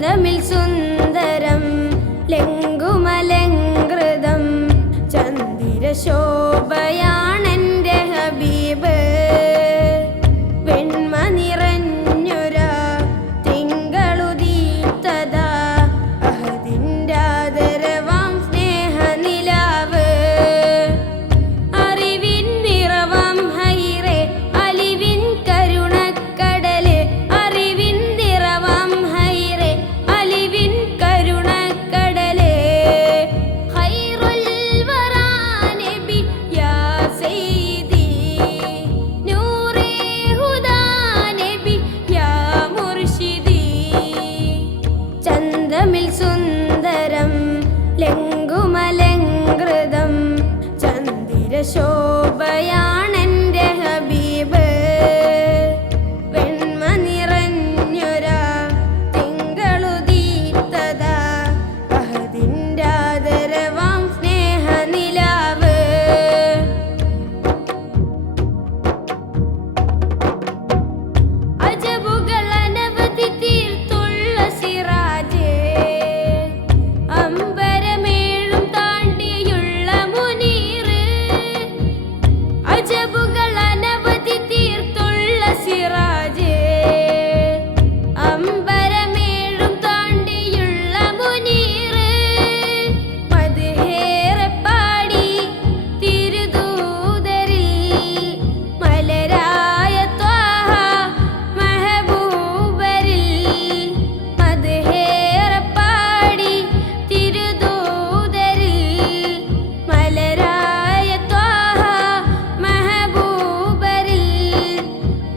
ചന്തമിൽ സുന്ദരം ലെങ്കുമലങ്കൃതം ചന്ദിരശോഭയാണെൻ്റെ ഹബീബ്. വെണ്മ നിറഞ്ഞൊരാ തിങ്കളുദീത്തതാ അഹദിൻ്റെ ആദരവാം സ്നേഹനിലാവ്. അറിവിൻ നിറവാം ഹൈറേ അലിവിൻ കരുണക്കടല്. അറിവിൻ നിറവാം ഹൈറേ അലിവിൻ കരുണക്കടല്. ഖൈറുൽ വറാ നബി യാ സയ്യിദി നൂറേ ഹുദാ നബി യാ മുർഷിദി. ചന്തമിൽ സുന്ദരം ലെങ്കുമലങ്കൃതം ചന്ദിരശോഭയാണെൻ്റെ ഹബീബ്. വെണ്മ നിറഞ്ഞൊരാ തിങ്കളുദീത്തതാ അഹദിൻ്റെ ആദരവാം സ്നേഹനിലാവ്. അജബുകൾ അനവധി തീർത്തുള്ള സിറാജേ അമ്പരമേഴും താണ്ടിയുള്ള മുനീറ്. അജബുകൾ അനവധി തീർത്തുള്ള സിറാജേ അമ്പരമേഴും താണ്ടിയുള്ള മുനീറ്. മദ്ഹേറെ പാടി തിരുദൂതരിൽ മലരായ ത്വാഹ മെഹബൂബരിൽ. മദ്ഹേറെ പാടി തിരുദൂതരിൽ മലരായ ത്വാഹ മെഹബൂബരിൽ.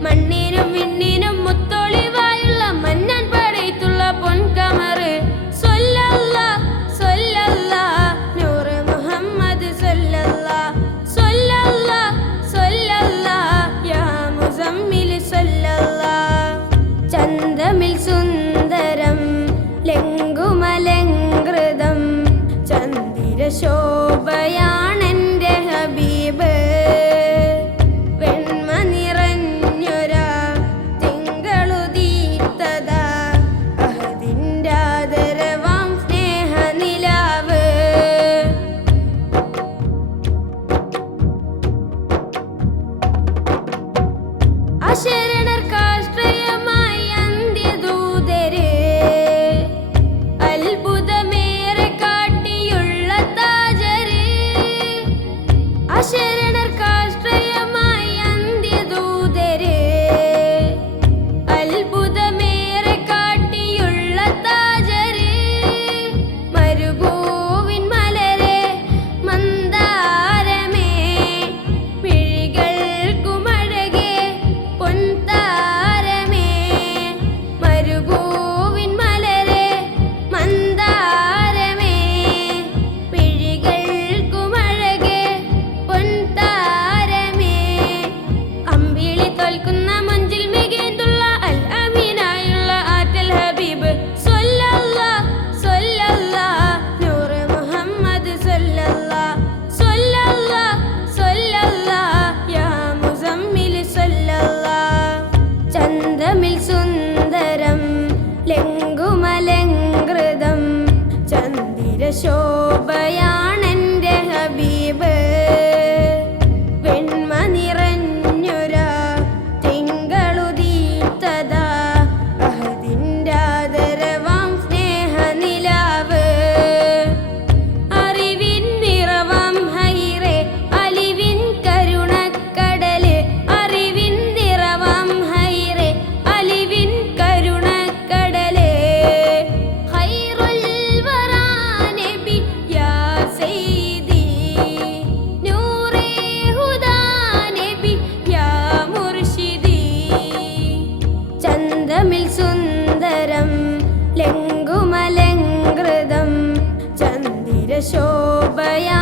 മണ്ണിനും വിണ്ണിനും മുത്തൊളിവായുള്ള മന്നൻ പടയ്ത്തുള്ള പൊൻകമറ്. സ്വല്ലല്ലാഹ് സ്വല്ലല്ലാഹ് നൂറ് മുഹമ്മദ് സ്വല്ലല്ലാഹ് സ്വല്ലല്ലാഹ് സ്വല്ലല്ലാഹ് യാ മുസമ്മിൽ സ്വല്ലല്ലാഹ്. ചന്തമിൽ സുന്ദരം ലെങ്കുമലങ്കൃതം ചന്ദിരശോഭയാണെൻ്റെ ഹബീബ്. വെണ്മ നിറഞ്ഞൊരാ തിങ്കളുദീത്തതാ അഹദിൻ്റെ ആദരവാം സ്നേഹനിലാവ്. അശരണർക്കാശ്രയമായി അന്ത്യദൂതര് അത്ഭുതമേറെ കാട്ടിയുള്ള താജര്. അശരണർക്കാശ്രയമായി അന്ത്യദൂതര് അത്ഭുതമേറെ കാട്ടിയുള്ള താജര്. മരുഭൂവിൻ മലരെ മന്ദാരമേ മിഴികൾക്കുമഴകെ പൊൻതാരമേ. മരുഭൂവിൻ മലരെ മന്ദാരമേ മിഴികൾക്കുമഴകെ പൊൻതാരമേ. അമ്പിളി തോൽക്കുന്ന മഞ്ചിൽ മികേന്തുള്ള അൽ അമീനായുള്ള ആറ്റൽ ഹബീബ്. സ്വല്ലല്ലാഹ് സ്വല്ലല്ലാഹ് നൂറ് മുഹമ്മദ് സ്വല്ലല്ലാഹ് സ്വല്ലല്ലാഹ് സ്വല്ലല്ലാഹ് യാ മുസമ്മിൽ സ്വല്ലല്ലാഹ്. ചന്തമിൽ സുന്ദരം ലെങ്കുമലങ്കൃതം ചന്ദിരശോഭയാണെൻ്റെ ഹബീബ്. വെണ്മ നിറഞ്ഞൊരാ തിങ്കളുദീത്തതാ അഹദിൻ്റെ ആദരവാം സ്നേഹനിലാവ്. അറിവിൻ നിറവാം ഹൈറേ അലിവിൻ കരുണക്കടല്. അറിവിൻ നിറവാം ഹൈറേ അലിവിൻ കരുണക്കടല്. ഖൈറുൽ വറാ നബി യാ സയ്യിദി നൂറേ ഹുദാ നബി യാ മുർഷിദി. ചന്തമിൽ സുന്ദരം ലെങ്കുമലങ്കൃതം ചന്ദിരശോഭയാ